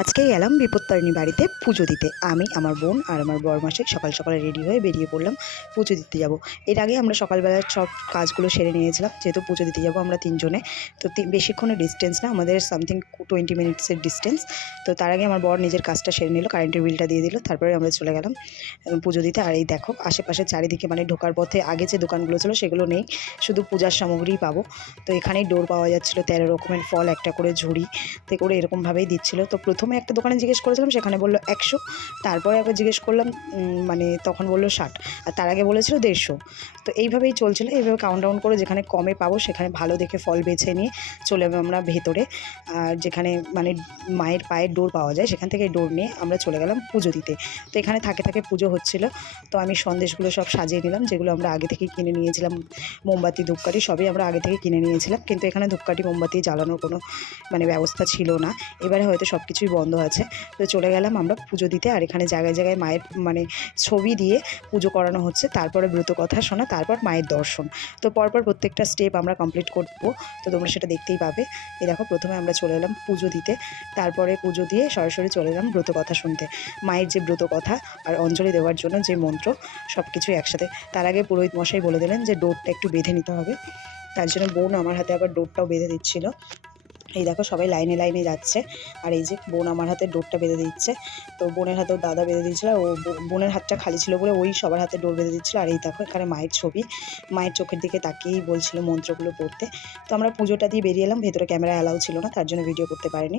আজকে গেলাম বিপত্তারিণী বাড়িতে পুজো দিতে। আমি, আমার বোন আর আমার বরমাসে সকাল সকালে রেডি হয়ে বেরিয়ে পড়লাম পুজো দিতে যাব। এর আগে আমরা সকালবেলা সব কাজগুলো সেরে নিয়েছিলাম। যেহেতু পুজো দিতে যাব আমরা তিনজনে, তো বেশিক্ষণের ডিস্টেন্স না, আমাদের সামথিং টোয়েন্টি মিনিটসের ডিস্টেন্স তো তার আগে আমার বর নিজের কাজটা সেরে নিল কারেন্টের বিলটা দিয়ে দিল, তারপরে আমরা চলে গেলাম পুজো দিতে। আর এই দেখো, আশেপাশে চারিদিকে মানে ঢোকার পথে আগে যে দোকানগুলো ছিল সেগুলো নেই, শুধু পূজার সামগ্রীই পাবো। তো এখানেই ডোর পাওয়া যাচ্ছিল তেরো রকমের ফল, একটা করে ঝুড়ি, তে করে এরকমভাবেই দিচ্ছিল। তো প্রথমে একটা দোকানে জিজ্ঞেস করেছিলাম, সেখানে বলল একশো। তারপরে একবার জিজ্ঞেস করলাম মানে তখন বলল ষাট। আর তার আগে বলেছিল দেড়শো। তো এইভাবেই চলছিলো, এইভাবে কাউন্ট ডাউন করে যেখানে কমে পাবো সেখানে ভালো দেখে ফল বেছে নিয়ে চলে যাব আমরা ভেতরে। আর যেখানে মানে মায়ের পায়ের ডোর পাওয়া যায়, সেখান থেকে ডোর নিয়ে আমরা চলে গেলাম পুজো দিতে। তো এখানে থাকে থাকে পুজো হচ্ছিল। তো আমি সন্দেশগুলো সব সাজিয়ে নিলাম, যেগুলো আমরা আগে থেকেই কিনে নিয়েছিলাম। মোমবাতি, ধূপকাঠি সবই আমরা আগে থেকে কিনে নিয়েছিলাম। কিন্তু এখানে ধূপকাঠি, মোমবাতি জ্বালানোর কোনো মানে ব্যবস্থা ছিল না। এবারে হয়তো সব কিছুই বন্ধ আছে। তো চলে গেলাম আমরা পুজো দিতে আর এখানে জায়গায় জায়গায় মায়ের মানে ছবি দিয়ে পুজো করানো হচ্ছে। তারপরে ব্রত কথা শোনা, তারপর মায়ের দর্শন। তো পরপর প্রত্যেকটা স্টেপ আমরা কমপ্লিট করব। তো তোমরা সেটা দেখতেই পাবে। এই দেখো, প্রথমে আমরা চলে এলাম পুজো দিতে। তারপরে পুজো দিয়ে সরাসরি চলে এলাম ব্রত কথা শুনতে। মায়ের যে ব্রত কথা আর অঞ্জলি দেওয়ার জন্য যে মন্ত্র সব কিছুই একসাথে। তার আগে পুরোহিত মশাই বলে দিলেন যে ডোরটা একটু বেঁধে নিতে হবে। তার জন্য বোন আমার হাতে আবার ডোরটাও বেঁধে দিচ্ছিল। এই দেখো সবাই লাইনে লাইনে যাচ্ছে। আর এই যে বোন আমার হাতে ডোরটা বেঁধে দিচ্ছে। তো বোনের হাতেও দাদা বেঁধে দিচ্ছিল ও বোনের হাতটা খালি ছিল বলে ওই সবার হাতে ডোর বেঁধে দিচ্ছিল আর এই দেখো এখানে মায়ের ছবি। মায়ের চোখের দিকে তাকিয়েই বলছিল মন্ত্রগুলো পড়তে। তো আমরা পুজোটা দিয়ে বেরিয়ে এলাম। ভেতরে ক্যামেরা অ্যালাউ ছিল না, তার জন্য ভিডিও করতে পারিনি।